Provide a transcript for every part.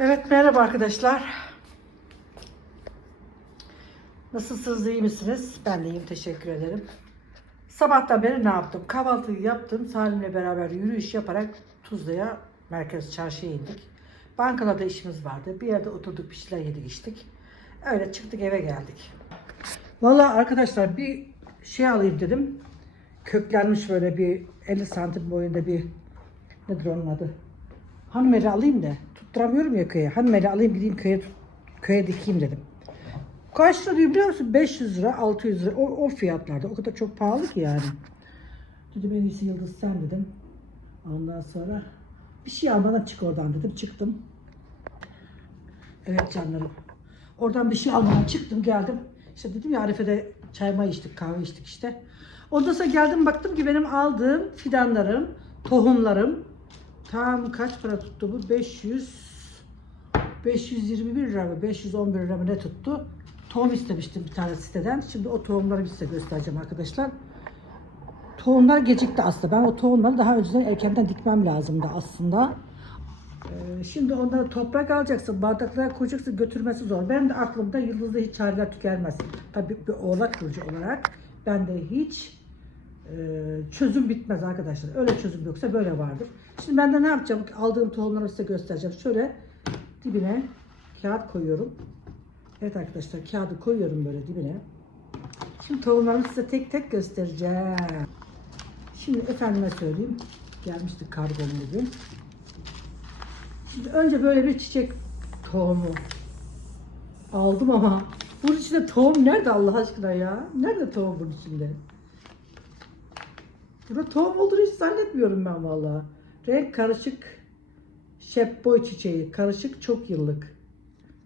Evet merhaba arkadaşlar. Nasılsınız iyi misiniz? Ben de iyiyim teşekkür ederim. Sabahtan beri ne yaptım? Kahvaltıyı yaptım. Salim'le beraber yürüyüş yaparak Tuzla'ya merkez çarşıya indik. Bankada da işimiz vardı. Bir yerde oturduk bir şeyler yedik içtik. Öyle çıktık eve geldik. Vallahi arkadaşlar bir şey alayım dedim. Köklenmiş böyle bir 50 santim boyunda bir nedir onun adı? Hanımeli alayım da tutturamıyorum ya köye. Hanımeli alayım gideyim köye köye dikeyim dedim. Kaç lira diyor biliyor musun? 500 lira, 600 lira. O, o fiyatlarda. O kadar çok pahalı ki yani. Dedim en iyisi Yıldız sen dedim. Ondan sonra bir şey almadan çık oradan dedim. Çıktım. Evet canlarım. Oradan bir şey almadan çıktım geldim. İşte dedim ya Arife'de çay may içtik, kahve içtik işte. Ondan sonra geldim baktım ki benim aldığım fidanlarım, tohumlarım tam kaç para tuttu bu? 500 521 lira mı 511 lira mı ne tuttu? Tohum istemiştim bir tane siteden. Şimdi o tohumları size göstereceğim arkadaşlar. Tohumlar gecikti aslında. Ben o tohumları daha önceden erkenden dikmem lazımdı aslında. Ee, şimdi onları toprak alacaksın, bardaklara koyacaksın, götürmesi zor. Ben de aklımda yıldızda hiç çareler tükenmez. Tabii bir oğlak burcu olarak ben de hiç çözüm bitmez arkadaşlar. Öyle çözüm yoksa böyle vardır. Şimdi ben de ne yapacağım? Aldığım tohumları size göstereceğim. Şöyle dibine kağıt koyuyorum. Evet arkadaşlar kağıdı koyuyorum böyle dibine. Şimdi tohumlarımı size tek tek göstereceğim. Şimdi efendime söyleyeyim. Gelmişti kargom gibi. Şimdi önce böyle bir çiçek tohumu aldım ama bunun içinde tohum nerede Allah aşkına ya? Nerede tohum bunun içinde? Burada tohum olduğunu hiç zannetmiyorum ben vallahi. Renk karışık şepboy çiçeği. Karışık çok yıllık.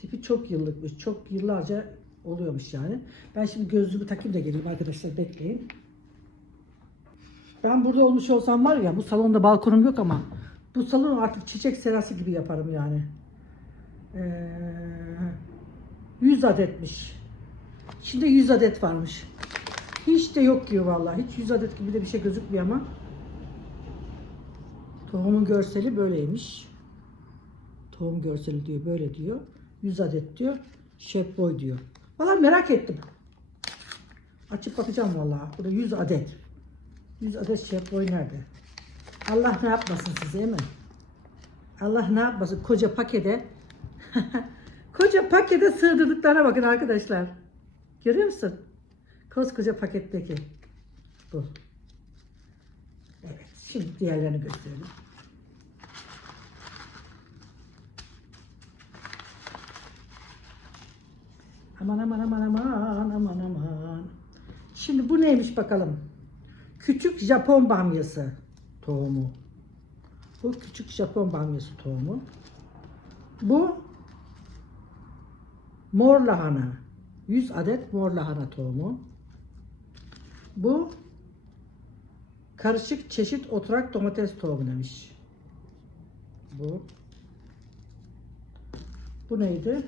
Tipi çok yıllıkmış. Çok yıllarca oluyormuş yani. Ben şimdi gözlüğümü takayım da geleyim arkadaşlar bekleyin. Ben burada olmuş olsam var ya bu salonda balkonum yok ama bu salon artık çiçek serası gibi yaparım yani. Ee, 100 adetmiş. İçinde 100 adet varmış. Hiç de yok ki vallahi. Hiç 100 adet gibi de bir şey gözükmüyor ama. Tohumun görseli böyleymiş. Tohum görseli diyor böyle diyor. 100 adet diyor. Şef boy diyor. Vallahi merak ettim. Açıp bakacağım vallahi. Burada 100 adet. 100 adet şef boy nerede? Allah ne yapmasın size değil mi? Allah ne yapmasın koca pakete koca pakete sığdırdıklarına bakın arkadaşlar. Görüyor musun? Koskoca paketteki. Bu. Evet. Şimdi diğerlerini gösterelim. Aman aman aman aman aman aman. Şimdi bu neymiş bakalım. Küçük Japon bamyası tohumu. Bu küçük Japon bamyası tohumu. Bu mor lahana. 100 adet mor lahana tohumu. Bu karışık çeşit oturak domates tohumu demiş. Bu. Bu neydi?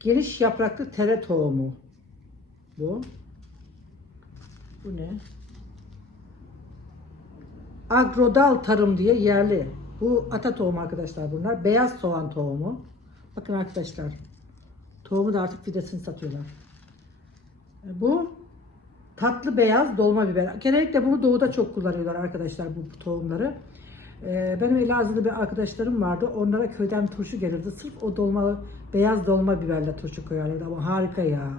Geniş yapraklı tere tohumu. Bu. Bu ne? Agrodal tarım diye yerli. Bu ata tohumu arkadaşlar bunlar. Beyaz soğan tohumu. Bakın arkadaşlar. Tohumu da artık fidesini satıyorlar. E, Bu tatlı beyaz dolma biber. Genellikle bunu doğuda çok kullanıyorlar arkadaşlar bu tohumları. E, Benim Elazığ'da bir arkadaşlarım vardı. Onlara köyden turşu gelirdi. Sırf o dolma, beyaz dolma biberle turşu koyarlardı ama harika ya.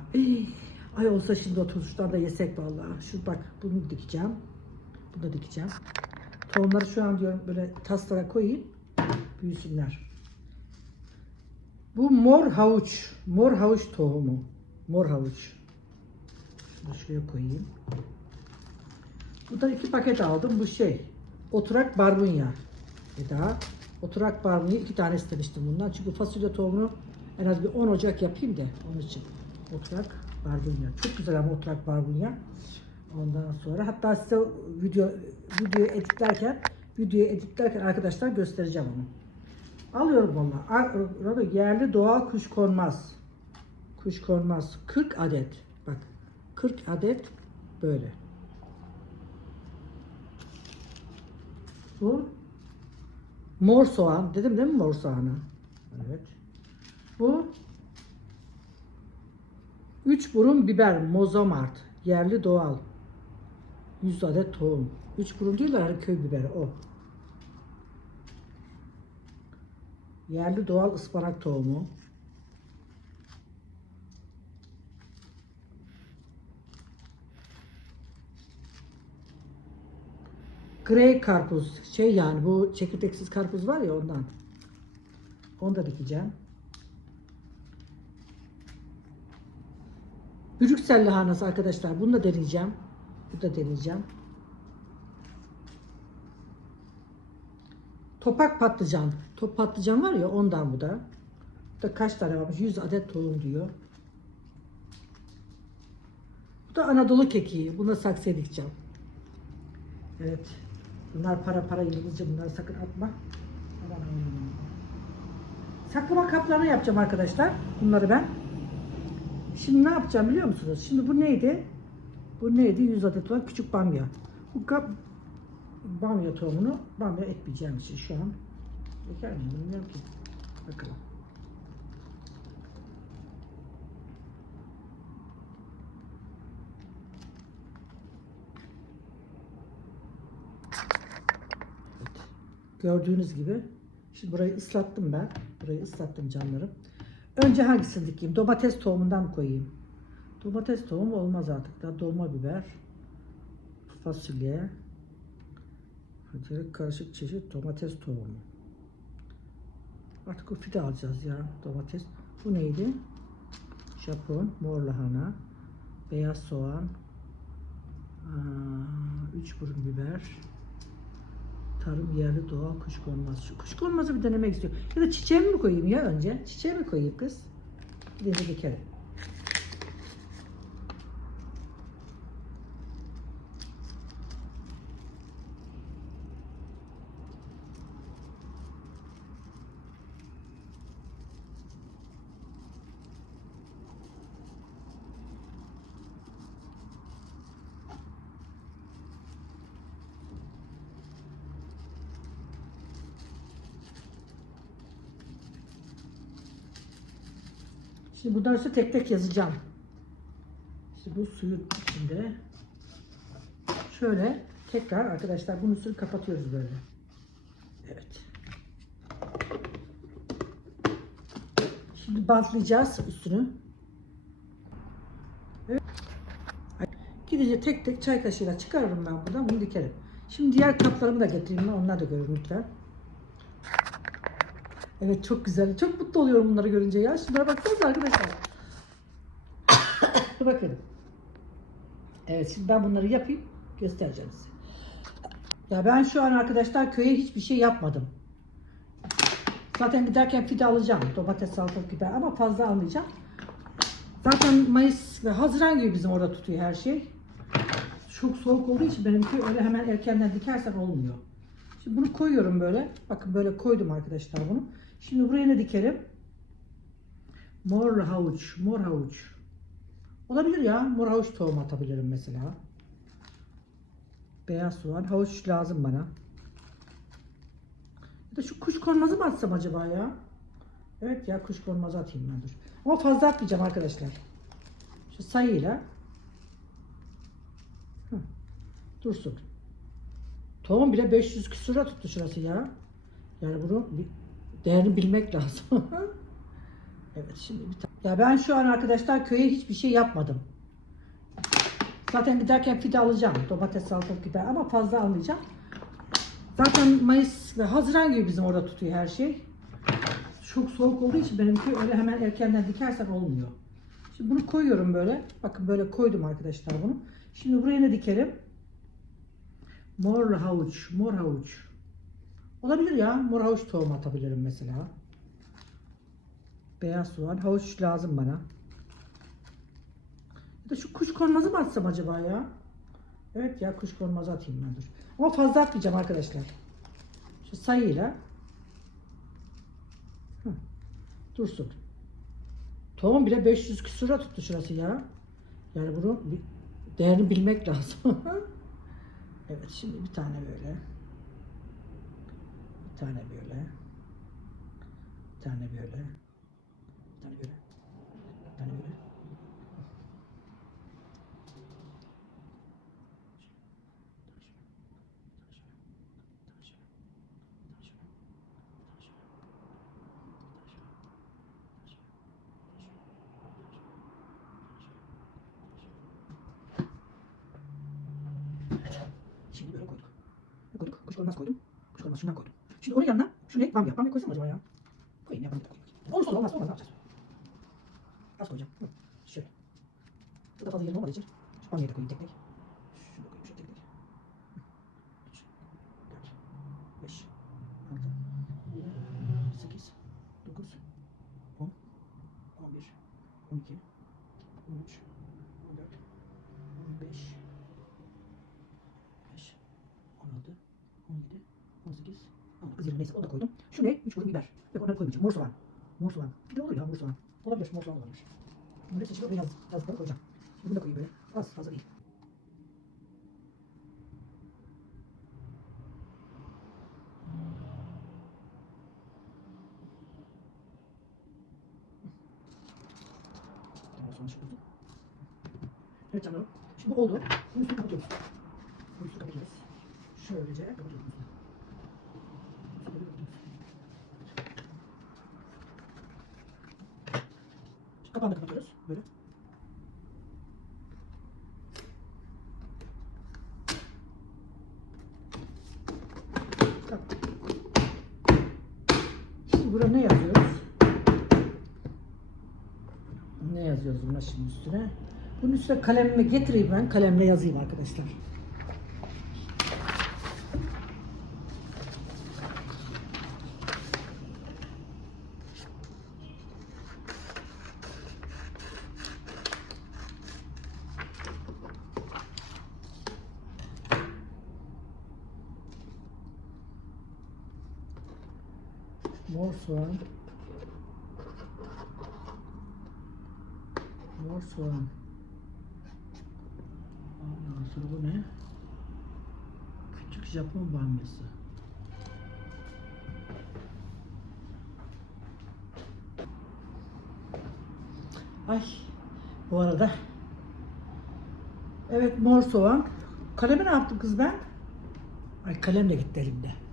Ay olsa şimdi o turşudan da yesek vallahi. Şu bak bunu dikeceğim. Bunu da dikeceğim. Tohumları şu an diyorum böyle taslara koyayım. Büyüsünler. Bu mor havuç. Mor havuç tohumu. Mor havuç. Şunu şuraya koyayım. Buradan iki paket aldım. Bu şey. Oturak barbunya. Daha. Oturak barbunya iki tane istemiştim bundan. Çünkü fasulye tohumunu en az bir 10 Ocak yapayım da onun için. Oturak barbunya. Çok güzel ama oturak barbunya. Ondan sonra hatta size video videoyu editlerken videoyu editlerken arkadaşlar göstereceğim onu. Alıyorum valla. Yerli doğal kuş konmaz. Kuş konmaz. 40 adet. Bak 40 adet böyle. Bu mor soğan. Dedim değil mi mor soğanı? Evet. Bu 3 burun biber mozamart. Yerli doğal. 100 adet tohum. 3 burun de hani köy biberi o. Yerli doğal ıspanak tohumu. Grey karpuz. Şey yani bu çekirdeksiz karpuz var ya ondan. Onu da dikeceğim. Brüksel lahanası arkadaşlar. Bunu da deneyeceğim. Bu da deneyeceğim. Topak patlıcan. Top patlıcan var ya ondan bu da. Bu da kaç tane varmış? 100 adet tohum diyor. Bu da Anadolu kekiği. Bunu da saksıya dikeceğim. Evet. Bunlar para para yıldızcı. Bunları sakın atma. Saklama kaplarını yapacağım arkadaşlar. Bunları ben. Şimdi ne yapacağım biliyor musunuz? Şimdi bu neydi? Bu neydi? 100 adet olan küçük bamya. Bu kap bamya tohumunu bamya ekmeyeceğim için şu an. Eker miyim bilmiyorum ki. Bakalım. Evet. Gördüğünüz gibi şimdi burayı ıslattım ben. Burayı ıslattım canlarım. Önce hangisini dikeyim? Domates tohumundan koyayım. Domates tohumu olmaz artık. Daha dolma biber, fasulye, karışık çeşit domates tohumu. Artık o fide alacağız ya domates. Bu neydi? Japon, mor lahana, beyaz soğan, aa, üç burun biber, tarım yerli doğal kuşkonmaz. Şu kuşkonmazı bir denemek istiyorum. Ya da çiçeğimi mi koyayım ya önce? Çiçeği mi koyayım kız? Bir de Şimdi bunları size tek tek yazacağım. İşte bu suyun içinde şöyle tekrar arkadaşlar bunun üstünü kapatıyoruz böyle. Evet. Şimdi bantlayacağız üstünü. Evet. Gidince tek tek çay kaşığıyla çıkarırım ben buradan bunu dikerim. Şimdi diğer kaplarımı da getireyim ben onları da görün lütfen. Evet çok güzel. Çok mutlu oluyorum bunları görünce ya. Şunlara baksanıza arkadaşlar. Bakın. Evet şimdi ben bunları yapayım. Göstereceğim size. Ya ben şu an arkadaşlar köye hiçbir şey yapmadım. Zaten giderken fide alacağım. Domates, salatalık, biber ama fazla almayacağım. Zaten Mayıs ve Haziran gibi bizim orada tutuyor her şey. Çok soğuk olduğu için benimki öyle hemen erkenden dikersen olmuyor. Şimdi bunu koyuyorum böyle. Bakın böyle koydum arkadaşlar bunu. Şimdi buraya ne dikerim? Mor havuç, mor havuç. Olabilir ya. Mor havuç tohum atabilirim mesela. Beyaz soğan. Havuç lazım bana. Ya da şu kuş konmazı mı atsam acaba ya? Evet ya kuş konmazı atayım ben dur. Ama fazla atmayacağım arkadaşlar. Şu sayıyla. Hı. Dursun. Tohum bile 500 küsura tuttu şurası ya. Yani bunu değerini bilmek lazım. evet şimdi bir tane. Ya ben şu an arkadaşlar köye hiçbir şey yapmadım. Zaten giderken fide alacağım. Domates, salatalık, biber ama fazla almayacağım. Zaten Mayıs ve Haziran gibi bizim orada tutuyor her şey. Çok soğuk olduğu için benimki öyle hemen erkenden dikersen olmuyor. Şimdi bunu koyuyorum böyle. Bakın böyle koydum arkadaşlar bunu. Şimdi buraya ne dikerim? Mor havuç, mor havuç. Olabilir ya. Mor havuç tohum atabilirim mesela. Beyaz soğan. Havuç lazım bana. Ya da şu kuş konmazı mı atsam acaba ya? Evet ya kuş konmazı atayım ben dur. Ama fazla atmayacağım arkadaşlar. Şu sayıyla. Hı. Dursun. Tohum bile 500 küsura tuttu şurası ya. Yani bunu değerini bilmek lazım. evet şimdi bir tane böyle. Bir tane böyle. Bir tane böyle. Bir tane böyle. Bir tane böyle. Şimdi böyle koyduk. Koyduk? Kuşkonmaz koydum. Kuşkonmaz şundan koydum. Şimdi onun yanına şu ne? Bamya. Bamya koysam acaba ya? Koyayım ya bamya. Olursa olur olmazsa olmaz. Ne yapacağız? Az koyacağım. Şöyle. Bu da fazla yerim olmadığı için şu bamyayı da koyayım tek tek. 19, 20 neyse onu da koydum. Şu ne? 3 boyun biber. Yok onları koymayacağım. Mor soğan. Mor soğan. Bir de olur ya mor soğan. Olabilir mor soğan olabilir. Bunları seçip oraya yaz, yazdıkları koyacağım. Bunu da koyayım böyle. Az fazla değil. Evet canım. Şimdi oldu. Bunu üstüne kapatıyoruz. Bunu üstüne kapatıyoruz. Şöylece kapatıyoruz. üstüne. Üstüne bir kapatıyoruz. Kapağını kapatıyoruz. Böyle. Şimdi burada ne yazıyoruz? Ne yazıyoruz buna şimdi üstüne? Bunun üstüne kalemimi getireyim ben. Kalemle yazayım arkadaşlar. Mor soğan. Mor soğan. Ondan sonra bu ne? Küçük Japon bamyası. Ay bu arada Evet mor soğan. Kalemi ne yaptım kız ben? Ay kalem de gitti elimde.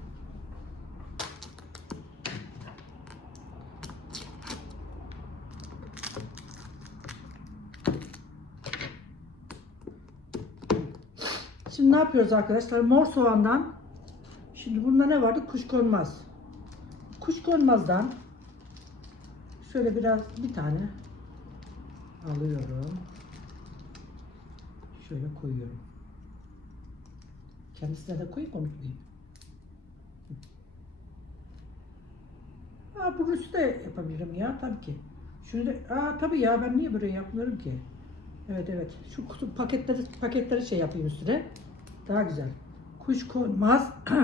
Şimdi ne yapıyoruz arkadaşlar? Mor soğandan şimdi bunda ne vardı? Kuşkonmaz. Kuşkonmazdan şöyle biraz bir tane alıyorum. Şöyle koyuyorum. Kendisine de koyayım unutmayayım. Aa, bu rüstü de yapabilirim ya tabii ki. Şunu da, aa tabii ya ben niye böyle yapmıyorum ki? Evet evet. Şu kutu paketleri paketleri şey yapayım üstüne. Daha güzel. Kuş konmaz.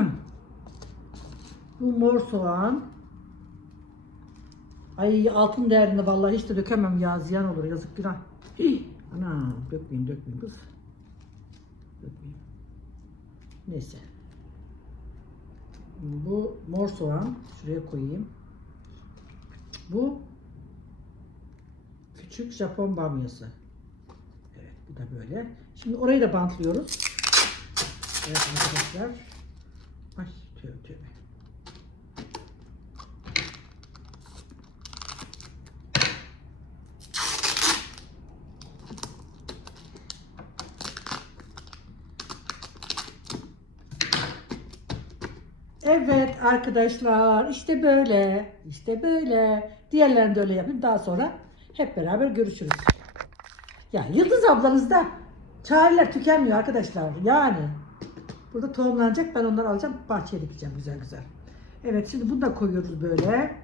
Bu mor soğan. Ay altın değerinde vallahi hiç de dökemem ya ziyan olur yazık günah. Hih. Ana dökmeyin dökmeyin kız. Dökmeyin. Neyse. Bu mor soğan şuraya koyayım. Bu küçük Japon bamyası. Evet bu da böyle. Şimdi orayı da bantlıyoruz. Evet arkadaşlar. Ay tövbe tövbe. Evet arkadaşlar işte böyle. işte böyle. Diğerlerini de öyle yapayım. Daha sonra hep beraber görüşürüz. Ya Yıldız ablanız da çareler tükenmiyor arkadaşlar. Yani burada tohumlanacak. Ben onları alacağım. Bahçeye dikeceğim güzel güzel. Evet şimdi bunu da koyuyoruz böyle.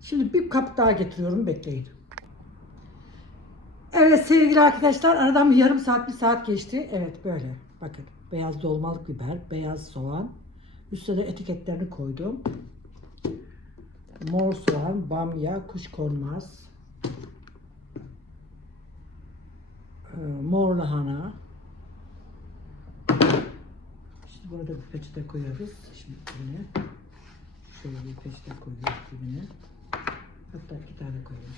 Şimdi bir kap daha getiriyorum. Bekleyin. Evet sevgili arkadaşlar aradan bir yarım saat bir saat geçti. Evet böyle bakın beyaz dolmalık biber, beyaz soğan. Üstüne de etiketlerini koydum. Mor soğan, bamya, kuşkonmaz. Ee, Mor lahana. Şimdi burada bir peçete koyarız. Şimdi buraya. Şöyle bir peşte koyuyoruz dibine. Hatta iki tane koyalım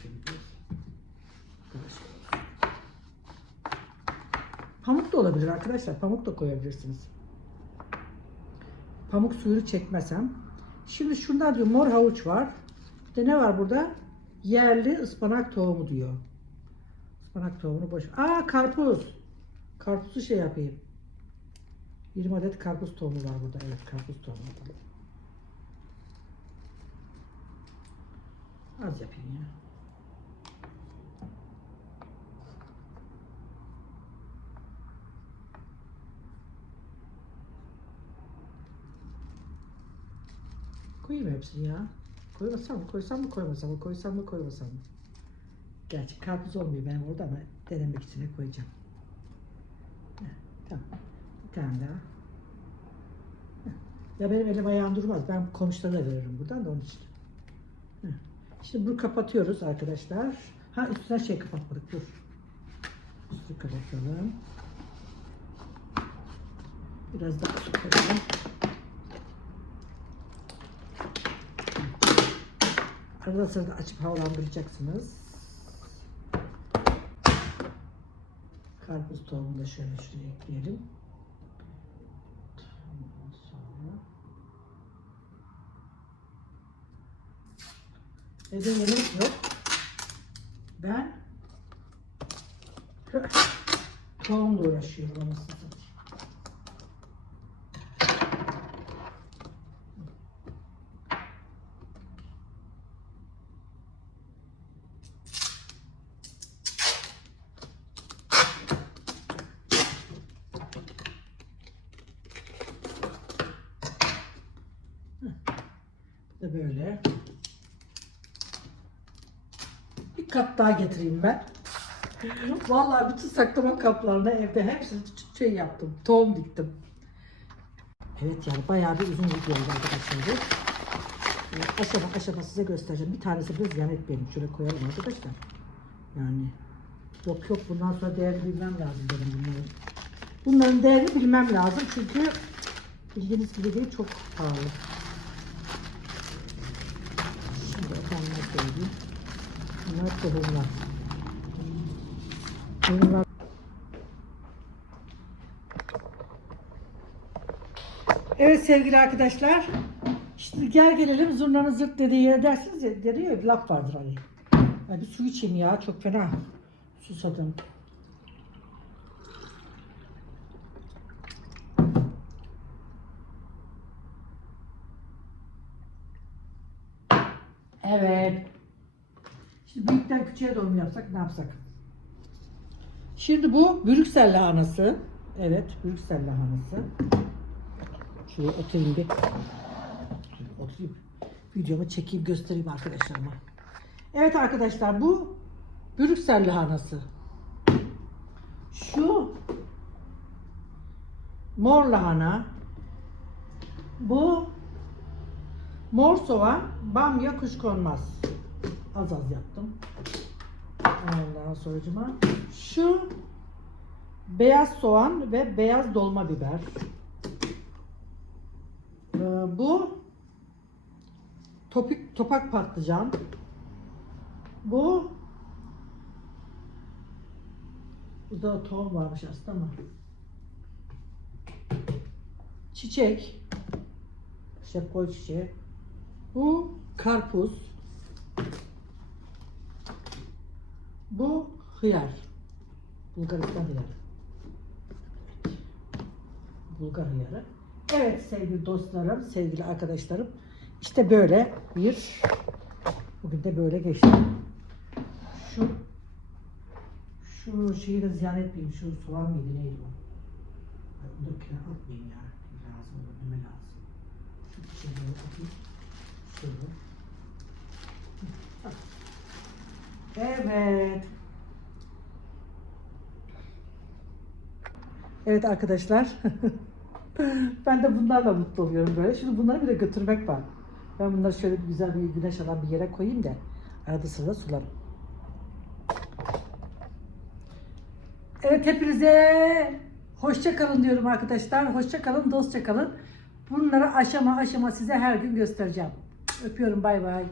olsun. Pamuk da olabilir arkadaşlar. Pamuk da koyabilirsiniz. Pamuk suyunu çekmesem. Şimdi şundan diyor mor havuç var. Bir de ne var burada? Yerli ıspanak tohumu diyor. Ispanak tohumunu boş. Aa karpuz. Karpuzu şey yapayım. 20 adet karpuz tohumu var burada. Evet karpuz tohumu. Az yapayım ya. Koyayım hepsini ya. Koymasam mı? Koysam mı? Koymasam mı? Koysam mı? Koymasam mı? Gerçi karpuz olmuyor benim orada ama denemek için koyacağım. Heh, Tamam. Bir tane daha. Ya benim elim ayağım durmaz. Ben komşulara veririm buradan da onun için. Şimdi bunu kapatıyoruz arkadaşlar. Ha üstüne şey kapatmadık. Dur. Üstünü kapatalım. Biraz daha su koyalım. Arada sırada açıp havalandıracaksınız. Karpuz tohumunu da şöyle şuraya ekleyelim. Ondan sonra Evde yemek yok. Ben tohumla uğraşıyorum anasını satayım. Böyle. Kap daha getireyim ben. Vallahi bütün saklama kaplarına evde hepsini şey yaptım. Tohum diktim. Evet yani bayağı bir uzun video oldu arkadaşlar Aşama aşama size göstereceğim. Bir tanesi de ziyan etmeyelim. Şöyle koyalım arkadaşlar. Yani yok yok bundan sonra değerini bilmem lazım benim bunların. Bunların değerini bilmem lazım çünkü bildiğiniz gibi değil çok pahalı. Şimdi efendime söyleyeyim. Bunlar tohumlar. Tohumlar. Evet sevgili arkadaşlar. Şimdi gel gelelim zurnanın zırt dediği yere dersiniz ya, dedi ya laf vardır hani. Bir su içeyim ya çok fena. Susadım. Evet. Şimdi büyükten küçüğe doğru mu yapsak ne yapsak? Şimdi bu Brüksel lahanası. Evet Brüksel lahanası. Şuraya oturayım bir. Oturayım. Videomu çekeyim göstereyim arkadaşlarıma. Evet arkadaşlar bu Brüksel lahanası. Şu mor lahana. Bu Mor soğan, bamya, kuşkonmaz. Az az yaptım. Ondan sonracıma. Şu beyaz soğan ve beyaz dolma biber. Ee, bu topik, topak patlıcan. Bu Burada da tohum varmış aslında ama. Çiçek. İşte koy çiçeği. Bu karpuz. Bu hıyar. Bulgaristan hıyarı. Bulgar hıyarı. Evet sevgili dostlarım, sevgili arkadaşlarım. İşte böyle bir bugün de böyle geçti. Şu şu şeyi de ziyan etmeyeyim. Şu soğan mıydı neydi o? Ay, kenara atmayayım ya. Lazım olur, neme lazım. Şu şeyleri atayım. Şöyle. Evet. Evet arkadaşlar. ben de bunlarla mutlu oluyorum böyle. Şimdi bunları bile götürmek var. Ben bunları şöyle bir güzel bir güneş alan bir yere koyayım da arada sırada sularım. Evet hepinize hoşça kalın diyorum arkadaşlar. Hoşça kalın, dostça kalın. Bunları aşama aşama size her gün göstereceğim. Öpüyorum bay bay.